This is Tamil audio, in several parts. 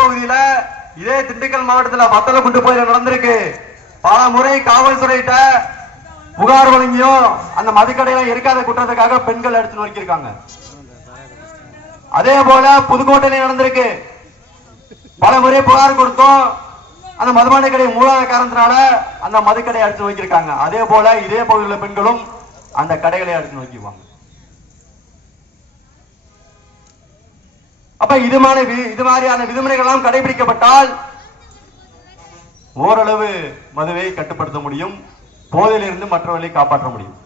பகுதியில இதே திண்டுக்கல் மாவட்டத்தில் வத்தலக்குண்டு கோயில் நடந்திருக்கு. பல முறை காவல்துறையிட்ட புகார் வழங்கியும் அந்த மதுக்கடையெல்லாம் இருக்காத குற்றத்துக்காக பெண்கள் அடிச்சு நோக்கியிருக்காங்க. அதே போல புதுக்கோட்டையில நடந்திருக்கு. பல முறை புகார் கொடுத்தோம், அந்த மதுபான கடை மூலாத காரணத்தினால அந்த மதுக்கடை அடிச்சு நோக்கியிருக்காங்க. அதே போல இதே பகுதியில் பெண்களும் அந்த கடைகளை அடிச்சு நோக்கிடுவாங்க. அப்ப இது மாதிரியான விதிமுறைகள் கடைபிடிக்கப்பட்டால் ஓரளவு மதுவை கட்டுப்படுத்த முடியும், போதையிலிருந்து மற்றவர்களை காப்பாற்ற முடியும்.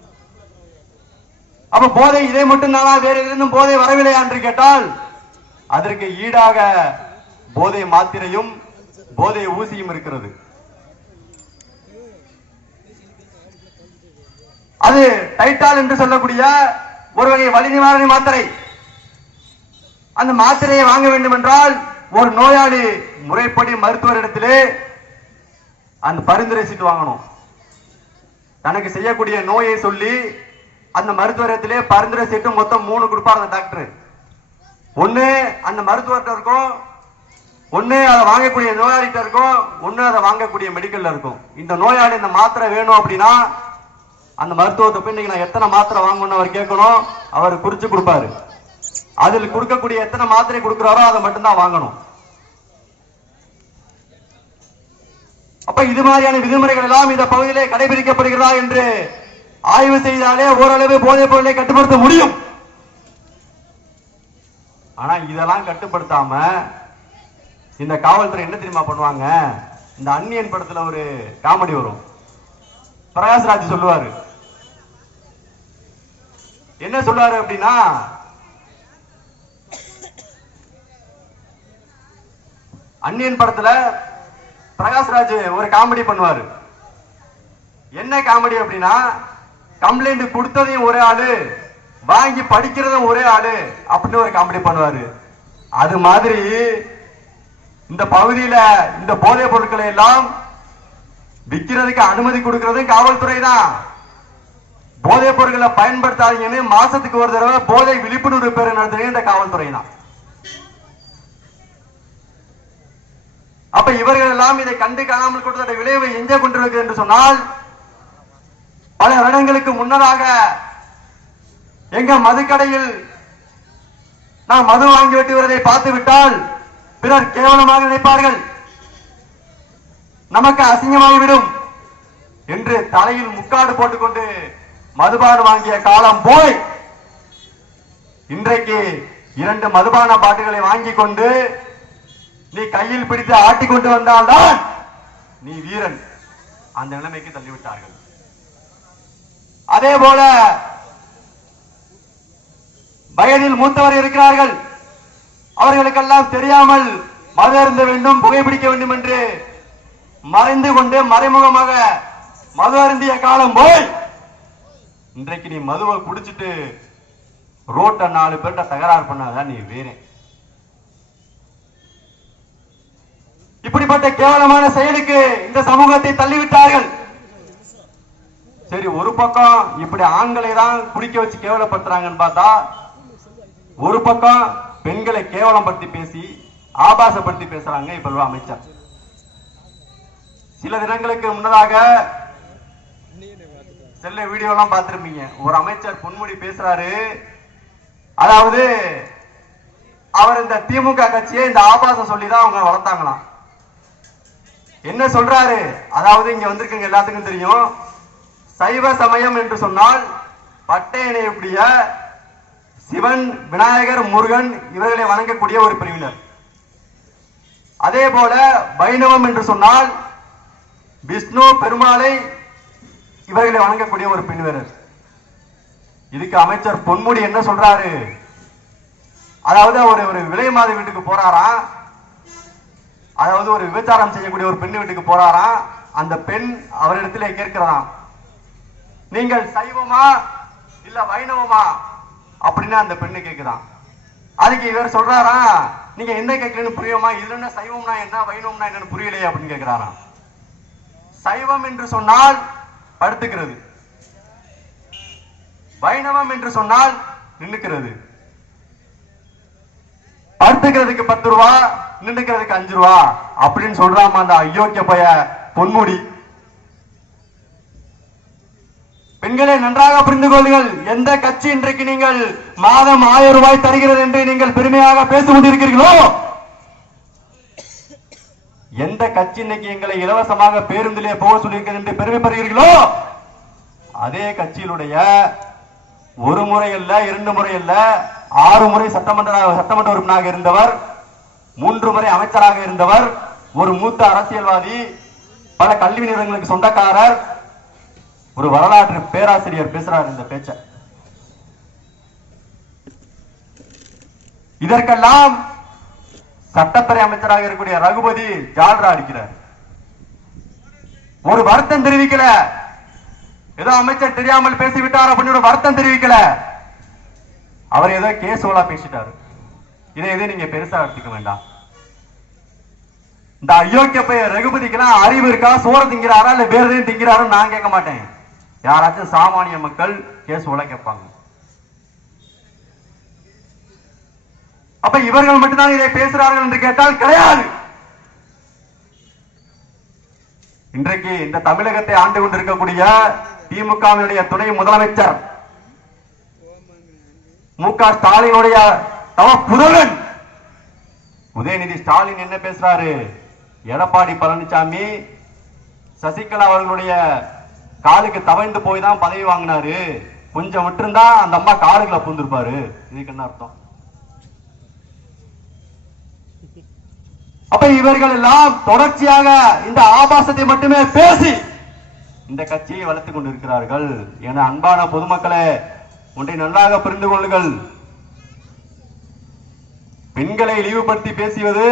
அப்ப போதை இதை மட்டும்தானா, வேற எதிலும் போதை வரவில்லை என்று கேட்டால் அதற்கு ஈடாக போதை மாத்திரையும் போதை ஊசியும் இருக்கிறது. அது டைட்டால் என்று சொல்லக்கூடிய ஒரு வகை வலி நிவாரணி மாத்திரை. அந்த மாத்திரையை வாங்க வேண்டும் என்றால் ஒரு நோயாளி முறைப்படி மருத்துவரிடத்திலே அந்த பரிந்துரை சீட்டு வாங்கணும். தனக்கு செய்யக்கூடிய நோயை சொல்லி அந்த மருத்துவரிடத்திலே பரிந்துரை சீட்டு மொத்தம் 3 கொடுப்பார் அந்த டாக்டர். ஒண்ணு அந்த மருத்துவர்கிட்ட இருக்கும், ஒண்ணு அதை வாங்கக்கூடிய நோயாளிகிட்ட இருக்கும், ஒண்ணு அதை வாங்கக்கூடிய மெடிக்கல்ல இருக்கும். இந்த நோயாளி இந்த மாத்திரை வேணும் அப்படின்னா அந்த மருத்துவத்தை போய் இன்னைக்கு நான் எத்தனை மாத்திரை வாங்கணும்னு அவர் கேட்கணும், அவர் குறிச்சு கொடுப்பாரு. அதில் கொடுக்கக்கூடிய எத்தனை மாத்திரை கொடுக்கிறாரோ அதை மட்டும்தான் வாங்கணும். அப்ப இது மாதிரியான விதிமுறைகள் எல்லாம் இந்த பகுதியிலே கடைபிடிக்கப்படுகிறதா என்று ஆய்வு செய்தாலே ஓரளவு போதைப் பொருளை கட்டுப்படுத்த முடியும். ஆனா இதெல்லாம் கட்டுப்படுத்தாம இந்த காவல்துறை என்ன தெரியுமா பண்ணுவாங்க, இந்த அந்நியன் படத்துல ஒரு காமெடி வரும், பிரகாஷ்ராஜ் சொல்லுவாரு. என்ன சொல்லுவாரு அப்படின்னா, அந்நியன் படத்துல பிரகாஷ்ராஜ் ஒரு காமெடி பண்ணுவாரு. என்ன காமெடி அப்படின்னா, கம்ப்ளைண்ட் கொடுத்ததையும் ஒரே ஆளு, வாங்கி படிக்கிறதும் ஒரே ஆளு அப்படின்னு ஒரு காமெடி பண்ணுவாரு. அது மாதிரி இந்த பகுதியில இந்த போதைப் பொருட்களை எல்லாம் விற்கிறதுக்கு அனுமதி கொடுக்கிறதும் காவல்துறை தான். போதைப் பொருட்களை பயன்படுத்தாதீங்கன்னு மாசத்துக்கு ஒரு தடவை போதை விழிப்புணர்வு பேர் நடத்துறது இந்த காவல்துறை தான். அப்ப இவர்கள் எல்லாம் இதை கண்டு காணாமல் கொடுத்த விளைவை எங்கே கொண்டிருக்கிறது என்று சொன்னால், பல வருடங்களுக்கு முன்னதாக எங்க மதுக்கடையில் நாம் மது வாங்கி வெட்டி வருவதை பார்த்து விட்டால் பிறர் கேவலமாக நினைப்பார்கள், நமக்கு அசிங்கமாகிவிடும் என்று தலையில் முக்காடு போட்டுக்கொண்டு மதுபானம் வாங்கிய காலம் போய் இன்றைக்கு 2 மதுபான பாட்டுகளை வாங்கி கொண்டு நீ கையில் பிடித்து ஆட்டிக்கொண்டு வந்தால்தான் நீ வீரன், அந்த நிலைமைக்கு தள்ளிவிட்டார்கள். அதே போல வயதில் மூத்தவர் இருக்கிறார்கள், அவர்களுக்கெல்லாம் தெரியாமல் மது அருந்த வேண்டும், புகைப்பிடிக்க வேண்டும் என்று மறைந்து கொண்டு மறைமுகமாக மது அருந்திய காலம் போய் இன்றைக்கு நீ மதுவை குடிச்சிட்டு ரோட்ட 4 பேர்ட்ட தகராறு பண்ணாதான் நீ வீரன். இப்படிப்பட்ட கேவலமான செயலுக்கு இந்த சமூகத்தை தள்ளிவிட்டார்கள். சரி, ஒரு பக்கம் இப்படி ஆண்களை தான் குடிக்க வச்சு கேவலப்படுத்துறாங்கன்னு பார்த்தா, ஒரு பக்கம் பெண்களை கேவலப்படுத்தி பேசி ஆபாசப்படுத்தி பேசுறாங்க இப்ப அமைச்சர். சில தினங்களுக்கு முன்னதாக செல்ல வீடியோ எல்லாம் பார்த்திருப்பீங்க. ஒரு அமைச்சர் பொன்முடி பேசுறாரு, அதாவது அவர் இந்த திமுக கட்சியை இந்த ஆபாசம் சொல்லிதான் அவங்க வளர்த்தாங்களாம். என்ன சொல்றாரு, அதாவது இங்க வந்திருக்கீங்க எல்லாத்துக்கும் தெரியும், சைவ சமயம் என்று சொன்னால் பட்டையனையுடைய சிவன், விநாயகர், முருகன் இவர்களை வணங்கக்கூடிய ஒரு பிரிவினர். அதே போல வைணவம் என்று சொன்னால் விஷ்ணு, பெருமாளை இவர்களை வணங்கக்கூடிய ஒரு பிரிவினர். இதுக்கு அமைச்சர் பொன்முடி என்ன சொல்றாரு, அதாவது அவர் ஒரு விலை மாத வீட்டுக்கு போறாராம், அதாவது ஒரு விபச்சாரம் செய்யக்கூடிய ஒரு பெண் வீட்டுக்கு போறாராம். அந்த பெண் அவரிடத்திலே கேட்கிறாராம், நீங்கள் சைவமா இல்ல வைணவமா அப்படின்னு அந்த பெண்ணு கேட்குதான். அதுக்கு இவர் சொல்றாரா, நீங்க என்ன கேட்கலன்னு புரியுமா, இதுல என்ன சைவம்னா என்ன வைணவம்னா என்னன்னு புரியலையே அப்படின்னு கேட்கிறாராம். சைவம் என்று சொன்னால் படுத்துக்கிறது, வைணவம் என்று சொன்னால் நின்னுக்கிறது. படுத்துக்கிறதுக்கு 10 ரூபா, நின்னுக்கிறதுக்கு 5 ரூபா அப்படின்னு சொல்றாம அந்த அயோக்கிய பைய பொன்முடி. பெண்களை நன்றாக புரிந்து கொள்ளுங்கள். எந்த கட்சி இன்றைக்கு நீங்கள் மாதம் 1000 ரூபாய் தருகிறது என்று நீங்கள் பெருமையாக பேசிக் கொண்டிருக்கிறீர்களோ, எந்த கட்சி இன்னைக்கு எங்களை இலவசமாக பேருந்திலே போக சொல்லியிருக்கிறது என்று பெருமைப்படுகிறீர்களோ, அதே கட்சியினுடைய ஒரு முறை அல்ல 2 முறை அல்ல 6 முறை சட்டமன்ற உறுப்பினராக இருந்தவர், 3 முறை அமைச்சராக இருந்தவர், ஒரு மூத்த அரசியல்வாதி, பல கல்வி நிறுவனங்களுக்கு சொந்தக்காரர், ஒரு வரலாற்று பேராசிரியர் பேசுறார் இந்த பேச்ச. இதற்கெல்லாம் சட்டத்துறை அமைச்சராக இருக்கக்கூடிய ரகுபதி ஜால்ரா அடிக்கிறார். ஒரு வருத்தம் தெரிவிக்கல, ஏதோ அமைச்சர் தெரியாமல் பேசிவிட்டார் அப்படின்னு ஒரு வருத்தம் தெரிவிக்கல. அவர் ஏதோ கேசுவலா பேசிட்டாரு. இதை எதை நீங்க பெருசா எடுத்துக்க வேண்டாம். இந்த அயோக்கிய பையன் ரகுபதிக்கெல்லாம் அறிவு இருக்கா, சோறு திங்கிறாரா இல்ல வேற எதையும் திங்கிறாரு நான் கேட்க மாட்டேன். யாராச்சும் சாமானிய மக்கள் கேசுவலா கேட்பாங்க. அப்ப இவர்கள் மட்டும்தான் இதை பேசுறார்கள் என்று கேட்டால் கிடையாது. இன்றைக்கு இந்த தமிழகத்தை ஆண்டு கொண்டிருக்கக்கூடிய திமுகவினுடைய துணை முதலமைச்சர் மு.க. ஸ்டாலினுடைய புதல்வன் உதயநிதி ஸ்டாலின் என்ன பேசுறாரு? எடப்பாடி பழனிசாமி சசிகலா அவர்களுடைய காலுக்கு தவழ்ந்து போய் தான் பதவி வாங்கினாரு, கொஞ்சம் விட்டுருந்தா அந்த அம்மா காலுக்குள்ள பூந்திருப்பாரு. இதுக்கு என்ன அர்த்தம்? அப்ப இவர்கள் எல்லாம் தொடர்ச்சியாக இந்த ஆபாசத்தை மட்டுமே பேசி இந்த கட்சியை வளர்த்துக் கொண்டிருக்கிறார்கள். என அன்பான பொதுமக்களே, ஒன்றை நன்றாக புரிந்து கொள்ளுங்கள். பெண்களை இழிவுபடுத்தி பேசுவது,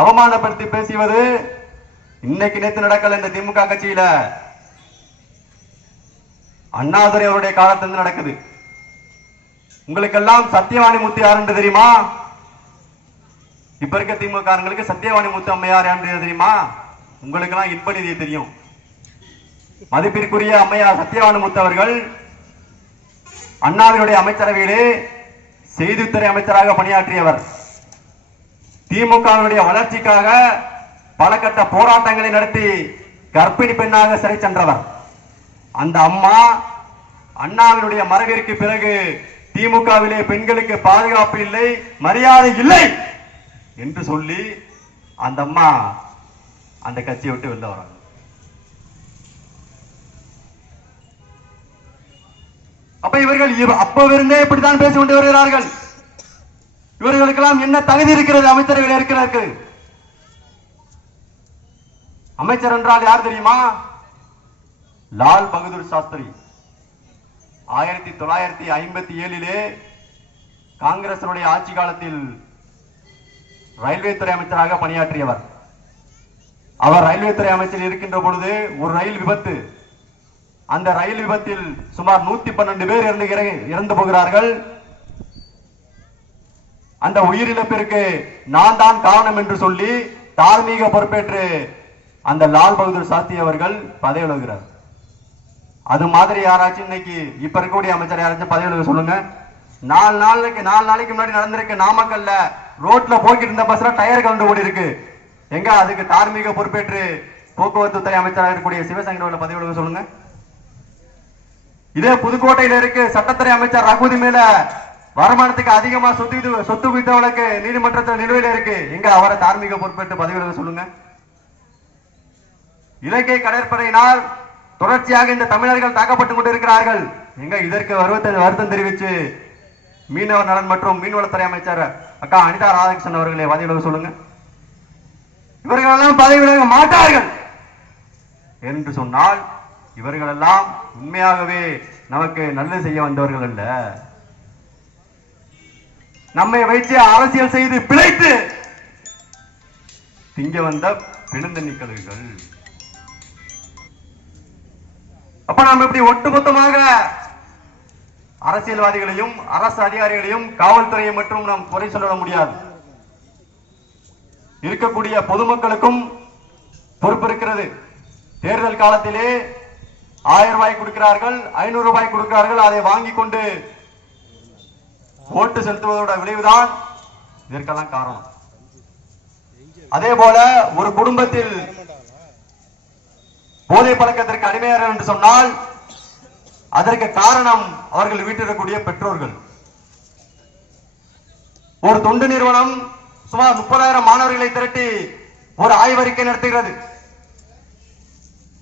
அவமானப்படுத்தி பேசுவது இன்னைக்கு நேற்று நடக்கல. இந்த திமுக கட்சியில அண்ணாதுரை அவருடைய காலத்திலிருந்து நடக்குது. உங்களுக்கெல்லாம் சத்தியவாணி முத்து யார் என்று தெரியுமா? இப்ப இருக்க திமுக சத்தியவாணி முத்து அம்மையார் என்று தெரியுமா? உங்களுக்கு எல்லாம் இன்ப நிதி தெரியும். மதிப்பிற்குரிய அம்மையார் சத்தியவாணி முத்து அவர்கள் அண்ணாவினுடைய அமைச்சரவையிலே செய்தித்துறை அமைச்சராக பணியாற்றியவர். திமுகவினுடைய வளர்ச்சிக்காக பல கட்ட போராட்டங்களை நடத்தி கர்ப்பிணி பெண்ணாக சிறை சென்றவர். அந்த அம்மா அண்ணாவினுடைய மறைவிற்கு பிறகு திமுகவிலே பெண்களுக்கு பாதுகாப்பு இல்லை, மரியாதை இல்லை என்று சொல்லி அந்த அம்மா அந்த கட்சியை விட்டு வெளில வராங்க. அப்ப இவர்கள் அப்பவிருந்தே இப்படித்தான் பேசிக் கொண்டு வருகிறார்கள். இவர்களுக்கெல்லாம் என்ன தகுதி இருக்கிறது? அமைச்சர்கள் இருக்கிறார்கள். அமைச்சர் என்றால் யார் தெரியுமா? லால் பகதூர் சாஸ்திரி 1957 காங்கிரஸ் ஆட்சி காலத்தில் ரயில்வே துறை அமைச்சராக பணியாற்றியவர். அவர் ரயில்வே துறை அமைச்சர் இருக்கின்ற பொழுது ஒரு ரயில் விபத்து. அந்த ரயில் விபத்தில் சுமார் 112 பேர் இறந்து போகிறார்கள். அந்த உயிரிழப்பிற்கு நான் தான் காரணம் என்று சொல்லி தார்மீக பொறுப்பேற்று அந்த லால் பகதூர் சாஸ்திரி அவர்கள் பதவி விலகுகிறார். அது மாதிரி யாராச்சும் இன்னைக்கு இப்ப இருக்கக்கூடிய அமைச்சர் யாராச்சும் பதவி விலக சொல்லுங்க. 4 நாளைக்கு முன்னாடி நடந்திருக்கு. நாமக்கல்ல ரோட்ல போய்கிட்டு இருந்த பஸ்ல டயர் கலந்து ஓடி இருக்கு. எங்க அதுக்கு தார்மீக பொறுப்பேற்று போக்குவரத்து துறை அமைச்சராக இருக்கக்கூடிய சிவசங்கரோட பதவி விலக சொல்லுங்க. இதே புதுக்கோட்டையில இருக்கு சட்டத்துறை அமைச்சர் ரகுபதி மேல வருமானத்துக்கு அதிகமா சொத்து குவித்த வழக்கு நீதிமன்றத்தில் நிலுவையில் இருக்கு. எங்க அவரை தார்மீக பொறுப்பேற்று பதவி விலக சொல்லுங்க. இலங்கை கடற்படையினால் தொடர்ச்சியாக இந்த தமிழர்கள் தாக்கப்பட்டுக் கொண்டிருக்கிறார்கள். எங்க இதற்கு வருத்தம் தெரிவித்து மீனவர் நலன் மற்றும் மீன்வளத்துறை அமைச்சர் அக்கா அனிதா ராதாகிருஷ்ணன் அவர்களை பதவி விலக சொல்லுங்க. இவர்கள் எல்லாம் பதவி விலக மாட்டார்கள் என்று சொன்னால் இவர்கள் எல்லாம் உண்மையாகவே நமக்கு நல்லது செய்ய வந்தவர்கள் அல்ல. நம்மை வைத்து அரசியல் செய்து பிழைத்து திங்க வந்த பிணந்தண்ணி கழுகுகள். அப்ப நாம் இப்படி ஒட்டுமொத்தமாக அரசியல்வாதிகளையும் அரசு அதிகாரிகளையும் காவல்துறையை மட்டும் நாம் குறை சொல்ல முடியாது. இருக்கக்கூடிய பொதுமக்களுக்கும் பொறுப்பு இருக்கிறது. தேர்தல் காலத்திலே 1000 ரூபாய் கொடுக்கிறார்கள், 500 ரூபாய் கொடுக்கிறார்கள். அதை வாங்கி கொண்டு ஓட்டு செலுத்துவதோட விளைவுதான் இதற்கெல்லாம் காரணம். அதே போல ஒரு குடும்பத்தில் போதை பழக்கத்திற்கு அடிமையார்கள் என்று சொன்னால் அதற்கு காரணம் அவர்கள் வீட்டில் இருக்கக்கூடிய பெற்றோர்கள். ஒரு தொண்டு நிறுவனம் சுமார் 30,000 மாணவர்களை திரட்டி ஒரு ஆய்வறிக்கை நடத்துகிறது.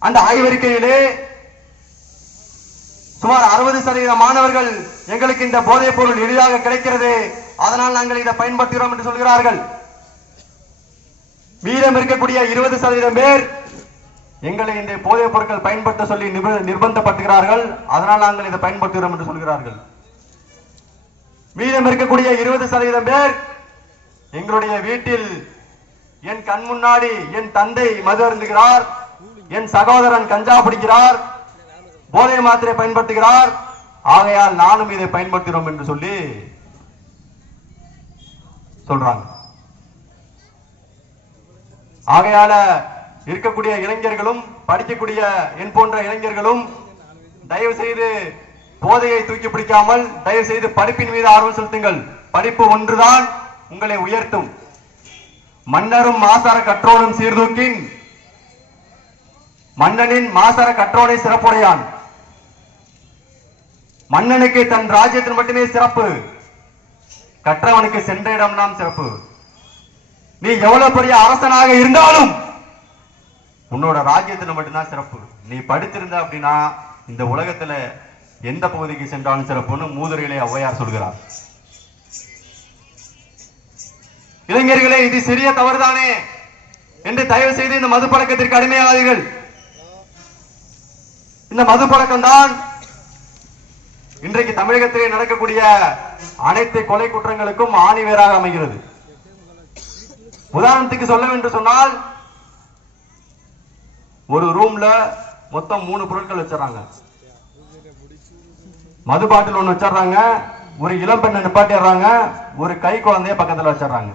அந்த ஆய்வறிக்கையிலே சுமார் 60% மாணவர்கள் எங்களுக்கு இந்த போதைப் பொருள் எளிதாக கிடைக்கிறது, அதனால் நாங்கள் இதை பயன்படுத்துகிறோம் என்று சொல்கிறார்கள். மீதம் இருக்கக்கூடிய 20% பேர் எங்களை இந்த போதைப் பொருட்கள் பயன்படுத்த சொல்லி நிர்பந்தப்படுத்துகிறார்கள், அதனால் நாங்கள் இதை பயன்படுத்துகிறோம் என்று சொல்கிறார்கள். மீதம் இருக்கக்கூடிய 20% பேர் எங்களுடைய வீட்டில் என் கண் முன்னாடி என் தந்தை மது அருந்துகிறார், என் சகோதரன் கஞ்சா பிடிக்கிறார், போதை மாத்திரை பயன்படுத்துகிறார், ஆகையால் நானும் இதை பயன்படுத்துகிறோம் என்று சொல்லி சொல்றாங்க. ஆகையால இருக்கக்கூடிய இளைஞர்களும் படிக்கக்கூடிய என் போன்ற இளைஞர்களும் தயவு செய்து போதையை தூக்கி பிடிக்காமல் தயவு செய்து படிப்பின் மீது ஆர்வம் செலுத்துங்கள். படிப்பு ஒன்றுதான் உங்களை உயர்த்தும். மன்னரும் மாசற கற்றோனும் சீர்தூக்கின் மன்னனின் மாசற கற்றோனை சிறப்புடையான். மன்னனுக்கு தன் ராஜ்யத்தில் மட்டுமே சிறப்பு, கற்றவனுக்கு சென்ற இடம்லாம் சிறப்பு. நீ எவ்வளவு பெரிய அரசனாக இருந்தாலும் உன்னோட ராஜ்யத்துல மட்டும்தான் சிறப்பு. நீ படித்திருந்த அப்படின்னா இந்த உலகத்துல எந்த பகுதிக்கு சென்றாலும் சிறப்புன்னு மூதுரையிலே ஔவையார் சொல்கிறார். இளைஞர்களே, இது சிறிய தவறுதானே என்று தயவு செய்து இந்த மது பழக்கத்திற்கு அடிமையாதீர்கள். இந்த மது பழக்கம் தான் இன்றைக்கு தமிழகத்திலே நடக்கக்கூடிய அனைத்து கொலை குற்றங்களுக்கும் ஆணிவேராக அமைகிறது. உதாரணத்துக்கு சொல்ல வேண்டும் சொன்னால், ஒரு ரூம்ல மொத்தம் 3 பொருட்கள் வச்சிடறாங்க. மது பாட்டில் ஒண்ணு வச்சிடறாங்க, ஒரு இளம்பெண்ணை நிப்பாட்டிடுறாங்க, ஒரு கை குழந்தைய பக்கத்துல வச்சிடறாங்க.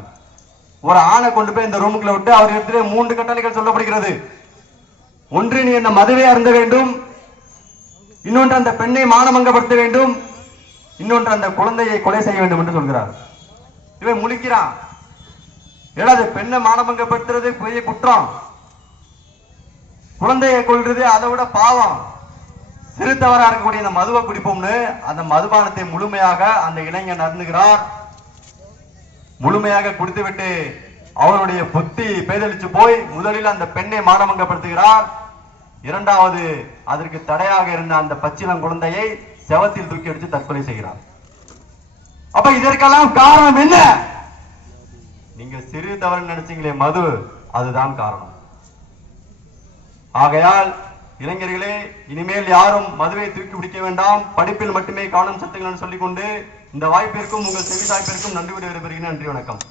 ஒரு ஆணை கொண்டு போய் இந்த ரூமுக்குள்ள விட்டு அவர் இடத்திலே 3 கட்டளைகள் சொல்லப்படுகிறது. ஒன்று, நீ இந்த மதுவை அருந்த வேண்டும், இன்னொன்று அந்த பெண்ணை மானமங்கப்படுத்த வேண்டும், இன்னொன்று அந்த குழந்தையை கொலை செய்ய வேண்டும் என்று சொல்கிறார். இவன் முழிக்கிறான். ஏதாவது பெண்ணை மானமங்கப்படுத்துறது பெரிய குற்றம், குழந்தையை கொள்றது அதை விட பாவம். சிறு தவறா இருக்கக்கூடிய இந்த மதுவை குடிப்போம்னு அந்த மதுபானத்தை முழுமையாக அந்த இளைஞன் அருந்துகிறார். முழுமையாக குடித்துவிட்டு அவருடைய புத்தி பேதலிச்சு போய் முதலில் அந்த பெண்ணை மானமங்கப்படுத்துகிறார். இரண்டாவது, அதற்கு தடையாக இருந்த அந்த பச்சிளம் குழந்தையை செவத்தில் தூக்கி அடித்து தற்கொலை செய்கிறார். அப்ப இதற்கெல்லாம் காரணம் என்ன? நீங்க சிறு தவறு நினைச்சீங்களே மது, அதுதான் காரணம். ஆகையால் இளைஞர்களே, இனிமேல் யாரும் மதுவை தூக்கி பிடிக்க வேண்டாம், படிப்பில் மட்டுமே கவனம் செலுத்துங்கள் சொல்லிக் கொண்டு இந்த வாய்ப்பிற்கும் உங்கள் செவிசாய்ப்பிற்கும் நன்றி விடைபெறுகிறேன். நன்றி, வணக்கம்.